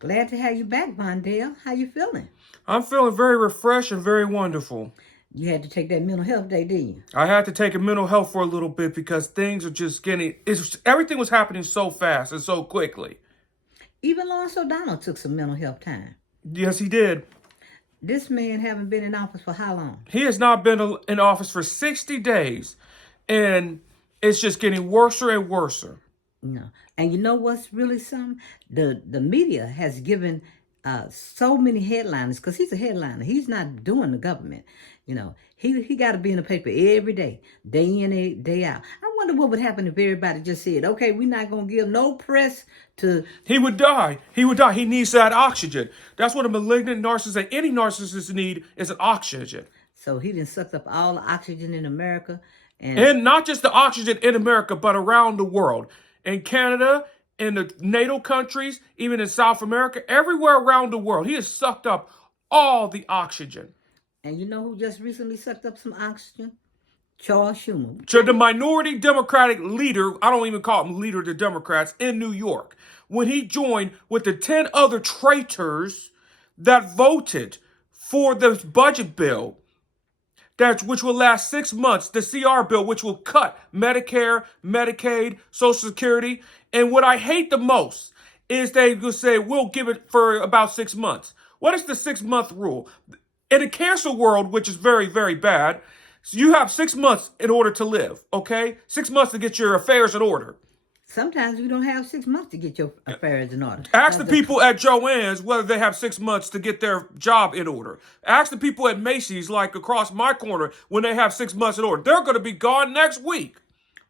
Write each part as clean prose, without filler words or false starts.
Glad to have you back, Vondale. How you feeling? I'm feeling very refreshed and very wonderful. You had to take that mental health day, didn't you? I had to take a mental health for a little bit because things are just everything was happening so fast and so quickly. Even Lawrence O'Donnell took some mental health time. Yes, he did. This man haven't been in office for how long? He has not been in office for 60 days, and it's just getting worse and worse. No. And you know what's really something? The media has given so many headliners, because he's a headliner. He's not doing the government. He got to be in the paper every day in, day out. I wonder what would happen if everybody just said, okay, we're not going to give no press to... He would die. He would die. He needs that oxygen. That's what a malignant narcissist, any narcissist need, is an oxygen. So he done sucked up all the oxygen in America. And not just the oxygen in America, but around the world. In Canada, in the NATO countries, even in South America, everywhere around the world. He has sucked up all the oxygen. And you know who just recently sucked up some oxygen? Charles Schumer. The minority Democratic leader, I don't even call him leader of the Democrats, in New York, when he joined with the 10 other traitors that voted for this budget bill, which will last 6 months, the CR bill, which will cut Medicare, Medicaid, Social Security. And what I hate the most is they will say, we'll give it for about 6 months. What is the 6-month rule? In the cancer world, which is very, very bad, you have 6 months in order to live, okay? 6 months to get your affairs in order. Sometimes you don't have 6 months to get your affairs in order. Ask the people at Joann's whether they have 6 months to get their job in order. Ask the people at Macy's, like across my corner, when they have 6 months in order. They're going to be gone next week.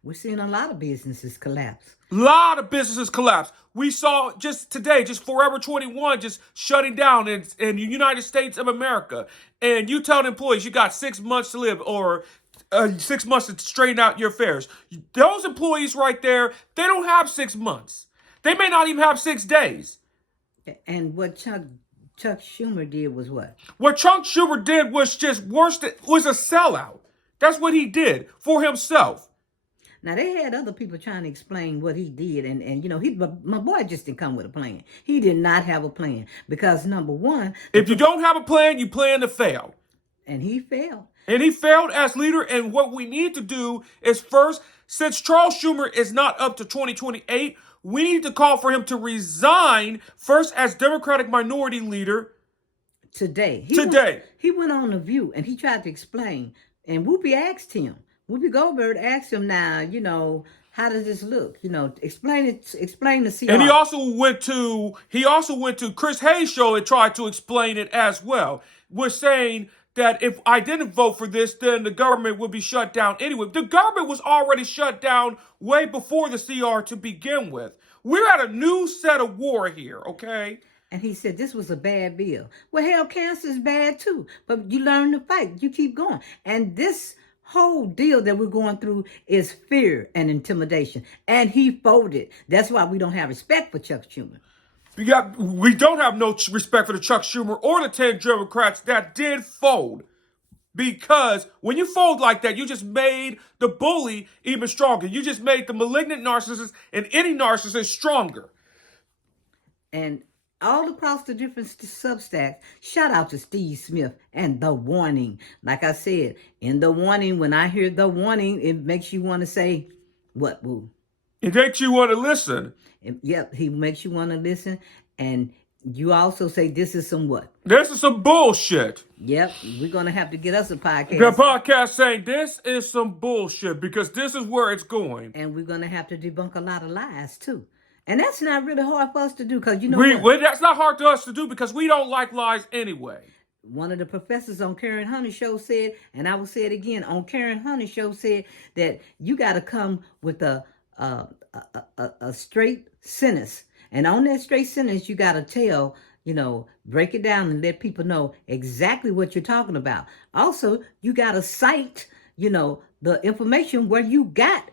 We're seeing a lot of businesses collapse. A lot of businesses collapse. We saw just today, just Forever 21 just shutting down in the United States of America. And you tell the employees you got 6 months to live, or 6 months to straighten out your affairs. Those employees right there, they don't have 6 months. They may not even have 6 days. And what Chuck Schumer did was what? What Chuck Schumer did was just worse. Was a sellout. That's what he did for himself. Now, they had other people trying to explain what he did. And you know, my boy just didn't come with a plan. He did not have a plan. Because, number one... If you don't have a plan, you plan to fail. And he failed. And he failed as leader. And what we need to do is first, since Charles Schumer is not up to 2028, we need to call for him to resign first as Democratic minority leader. Today. He went on The View and he tried to explain. And Whoopi asked him. Whoopi Goldberg asked him, now, you know, how does this look? You know, explain the CR. And he also went to Chris Hayes' show and tried to explain it as well. We're saying that if I didn't vote for this, then the government would be shut down anyway. The government was already shut down way before the CR to begin with. We're at a new set of war here, okay? And he said this was a bad bill. Well, hell, cancer is bad too. But you learn to fight. You keep going. And this whole deal that we're going through is fear and intimidation. And he folded. That's why we don't have respect for Chuck Schumer. We don't have no respect for the Chuck Schumer or the 10 Democrats that did fold. Because when you fold like that, you just made the bully even stronger. You just made the malignant narcissist and any narcissist stronger. And all across the different Substacks, shout out to Steve Smith and The Warning. Like I said, in The Warning, when I hear The Warning, it makes you want to say, what, boo? It makes you want to listen. Yep, he makes you want to listen. And you also say, this is some what? This is some bullshit. Yep, we're going to have to get us a podcast. The podcast saying this is some bullshit because this is where it's going. And we're going to have to debunk a lot of lies, too. And that's not really hard for us to do because, you know what? That's not hard to us to do because we don't like lies anyway. One of the professors on Karen Hunter's show said, and I will say it again, on Karen Hunter's show said that you got to come with a straight sentence. And on that straight sentence, you got to tell, you know, break it down and let people know exactly what you're talking about. Also, you got to cite, you know, the information where you got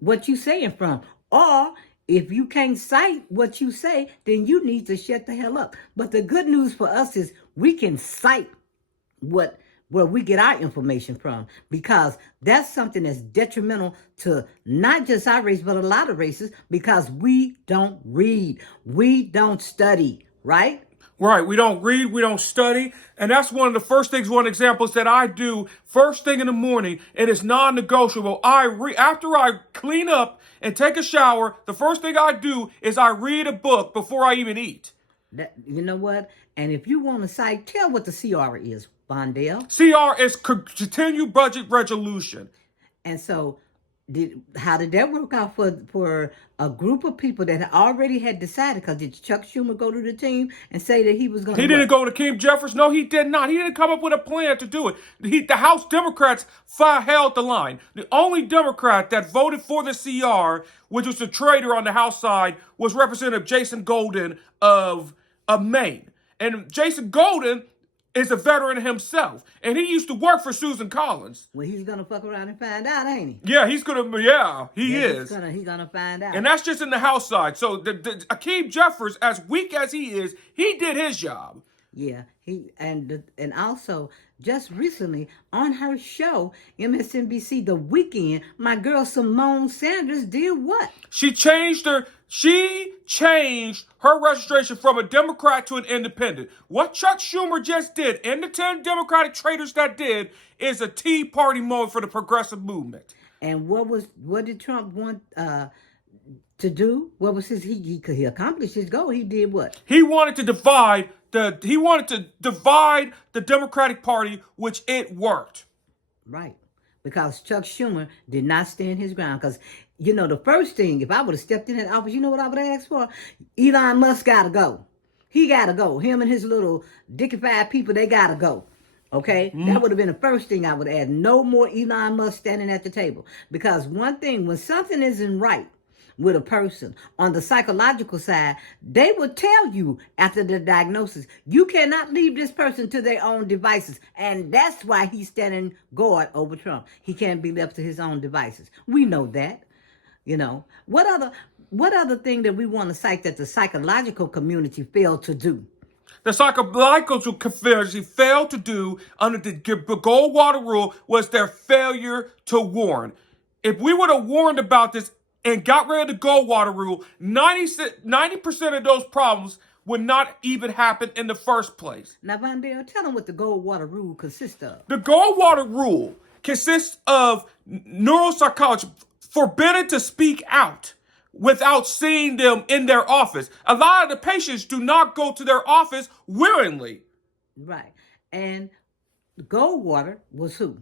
what you saying from. Or if you can't cite what you say, then you need to shut the hell up. But the good news for us is we can cite where we get our information from, because that's something that's detrimental to not just our race, but a lot of races, because we don't read. We don't study. right? Right. We don't read, we don't study. And that's one of the first things, one examples that I do first thing in the morning. It is non-negotiable. After I clean up and take a shower, the first thing I do is I read a book before I even eat. You know what? And if you want to cite, tell what the CR is, Bondell. CR is continued budget resolution. And so, how did that work out for a group of people that already had decided? Because did Chuck Schumer go to the team and say that he was going to? He didn't go to Kim Jeffers. No, he did not. He didn't come up with a plan to do it. The House Democrats held the line. The only Democrat that voted for the CR, which was the traitor on the House side, was Representative Jason Golden of Maine. And Jason Golden is a veteran himself, and he used to work for Susan Collins. Well, he's gonna fuck around and find out, ain't he? Yeah, he's gonna. Yeah, he is. He's gonna find out. And that's just in the House side. So Akeem Jeffers, as weak as he is, he did his job. Yeah, and also just recently on her show, MSNBC The Weekend, my girl Simone Sanders did what? She changed her registration from a Democrat to an independent. What Chuck Schumer just did, and the 10 Democratic traitors that did, is a Tea Party moment for the progressive movement. And what did Trump want to do? What was he accomplished his goal? He did what? He wanted to divide the Democratic Party, which it worked. Right. Because Chuck Schumer did not stand his ground. Because, the first thing, if I would have stepped in that office, you know what I would have asked for? Elon Musk got to go. He got to go. Him and his little dickified people, they got to go. Okay? Mm-hmm. That would have been the first thing I would add. No more Elon Musk standing at the table. Because one thing, when something isn't right with a person on the psychological side, they will tell you after the diagnosis, you cannot leave this person to their own devices. And that's why he's standing guard over Trump. He can't be left to his own devices. We know that. What other thing that we want to cite that the psychological community failed to do? The psychological community failed to do under the Goldwater rule was their failure to warn. If we would have warned about this and got rid of the Goldwater rule, 90% of those problems would not even happen in the first place. Now, Vandale, tell them what the Goldwater rule consists of. The Goldwater rule consists of neuropsychologists forbidden to speak out without seeing them in their office. A lot of the patients do not go to their office willingly. Right. And Goldwater was who?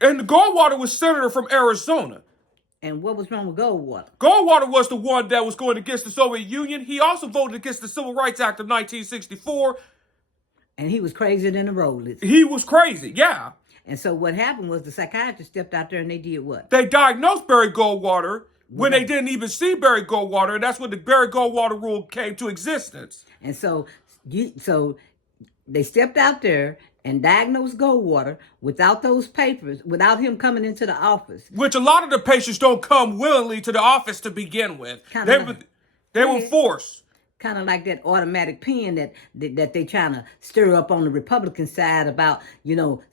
And Goldwater was senator from Arizona. And what was wrong with Goldwater? Goldwater was the one that was going against the Soviet Union. He also voted against the Civil Rights Act of 1964. And he was crazier than the rollers. He was crazy, yeah. And so what happened was the psychiatrist stepped out there and they did what? They diagnosed Barry Goldwater when they didn't even see Barry Goldwater. And that's when the Barry Goldwater rule came to existence. And so they stepped out there and diagnosed Goldwater without those papers, without him coming into the office. Which a lot of the patients don't come willingly to the office to begin with. They were forced. Kind of like that automatic pen that they trying to stir up on the Republican side about,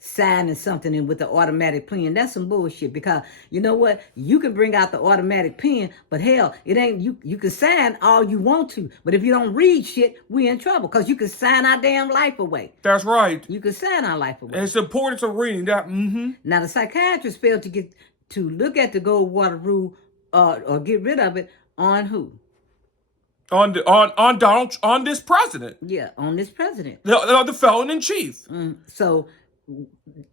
signing something in with the automatic pen. That's some bullshit because, you know what? You can bring out the automatic pen, but hell, it ain't, you can sign all you want to. But if you don't read shit, we in trouble because you can sign our damn life away. That's right. You can sign our life away. And it's important to reading that. Mm-hmm. Now, the psychiatrist failed to look at the Goldwater rule or get rid of it on who? On this president. Yeah, on this president. The felon in chief. So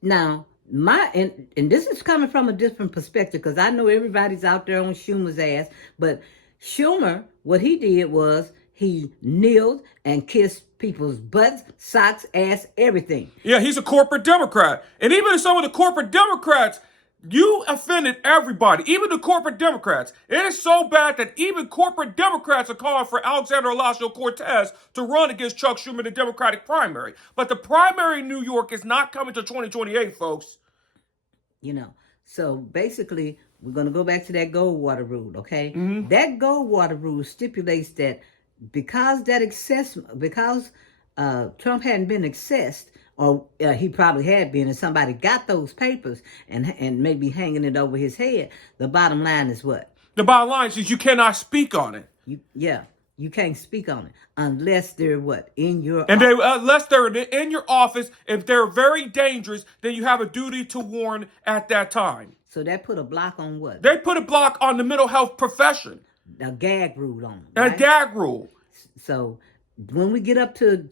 now and this is coming from a different perspective because I know everybody's out there on Schumer's ass, but Schumer, what he did was he kneeled and kissed people's butts, socks, ass, everything. Yeah, he's a corporate Democrat. And even some of the corporate Democrats, you offended everybody, even the corporate Democrats. It is so bad that even corporate Democrats are calling for Alexandria Ocasio-Cortez to run against Chuck Schumer in the Democratic primary. But the primary in New York is not coming to 2028, folks. So basically, we're going to go back to that Goldwater rule, okay? Mm-hmm. That Goldwater rule stipulates that because Trump hadn't been accessed, or he probably had been, and somebody got those papers and maybe hanging it over his head. The bottom line is what? The bottom line is you cannot speak on it. Yeah. You can't speak on it unless they're what? In your And they, office. unless they're in your office, if they're very dangerous, then you have a duty to warn at that time. So that put a block on what? They put a block on the mental health profession, A gag rule on them, a right? gag rule. So when we get up to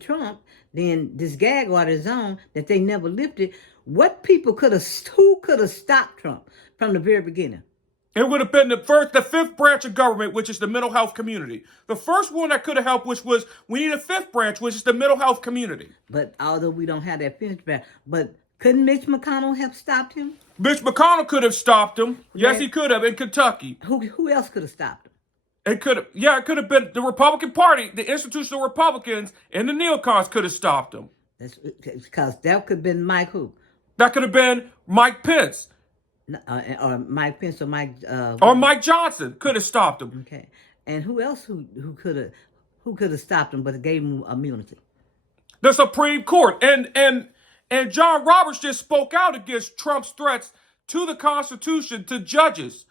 Trump, then this gag order is on that they never lifted. Who could have stopped Trump from the very beginning? It would have been the fifth branch of government, which is the mental health community. The first one that could have helped, which was we need a fifth branch, which is the mental health community. But although we don't have that finished back, but couldn't Mitch McConnell have stopped him? Mitch McConnell could have stopped him. Yes, he could have in Kentucky. Who else could have stopped him? It could have, it could have been the Republican Party, the institutional Republicans, and the neocons could have stopped him. That's because that could have been Mike who? That could have been Mike Pence. Or Mike Pence or Mike or Mike Johnson could have stopped him. Okay, and who else who could have stopped him but gave him immunity? The Supreme Court and John Roberts just spoke out against Trump's threats to the Constitution to judges,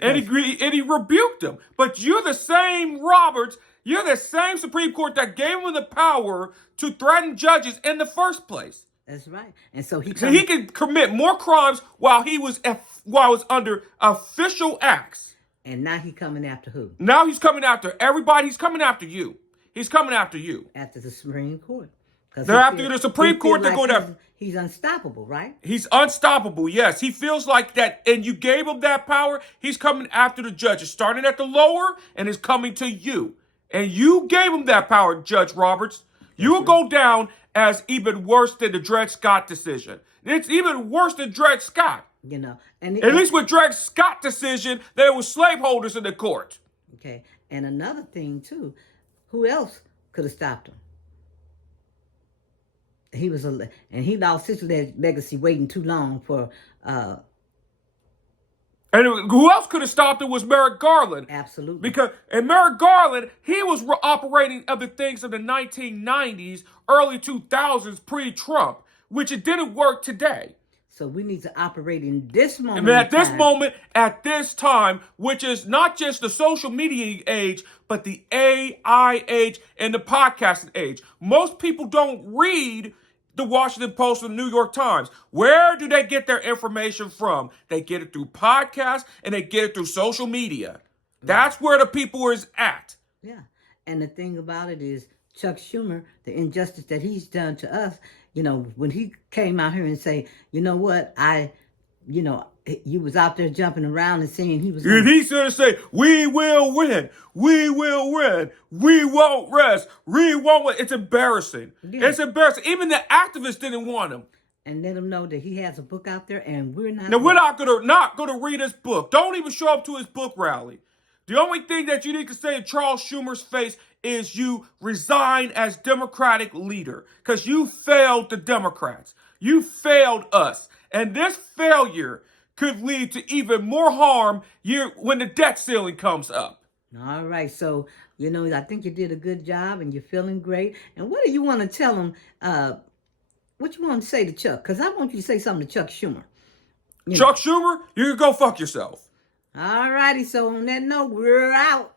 and he rebuked them. But you're the same Roberts. You're the same Supreme Court that gave him the power to threaten judges in the first place. That's right. And so he could commit more crimes while he was under official acts. And now he's coming after who? Now he's coming after everybody. He's coming after you. He's coming after you. After the Supreme Court. They're after the Supreme Court. They're going after. He's unstoppable, right? He's unstoppable. Yes, he feels like that, and you gave him that power. He's coming after the judges, starting at the lower, and is coming to you. And you gave him that power, Judge Roberts. You will go down as even worse than the Dred Scott decision. It's even worse than Dred Scott. You know, at least with Dred Scott decision, there were slaveholders in the court. Okay, and another thing too, who else could have stopped him? He lost his legacy waiting too long for. And who else could have stopped it was Merrick Garland. Absolutely. And Merrick Garland, he was operating other things in the 1990s, early 2000s, pre-Trump, which it didn't work today. So we need to operate in this moment. And at this time, which is not just the social media age, but the AI age and the podcasting age. Most people don't read the Washington Post or the New York Times. Where do they get their information from? They get it through podcasts and they get it through social media. That's where the people is at. Yeah. And the thing about it is Chuck Schumer, the injustice that he's done to us, you know, when he came out here and say, you know what, you was out there jumping around and saying he was. And he's going to say, we will win. We will win. We won't rest. We won't win. It's embarrassing. Yeah. It's embarrassing. Even the activists didn't want him. And let him know that he has a book out there and we're not. Now, we're not gonna read his book. Don't even show up to his book rally. The only thing that you need to say in Charles Schumer's face is you resign as Democratic leader because you failed the Democrats. You failed us. And this failure could lead to even more harm when the debt ceiling comes up. All right. So, I think you did a good job and you're feeling great. And what do you want to tell them? What you want to say to Chuck? Because I want you to say something to Chuck Schumer. Chuck Schumer, you can go fuck yourself. All righty. So on that note, we're out.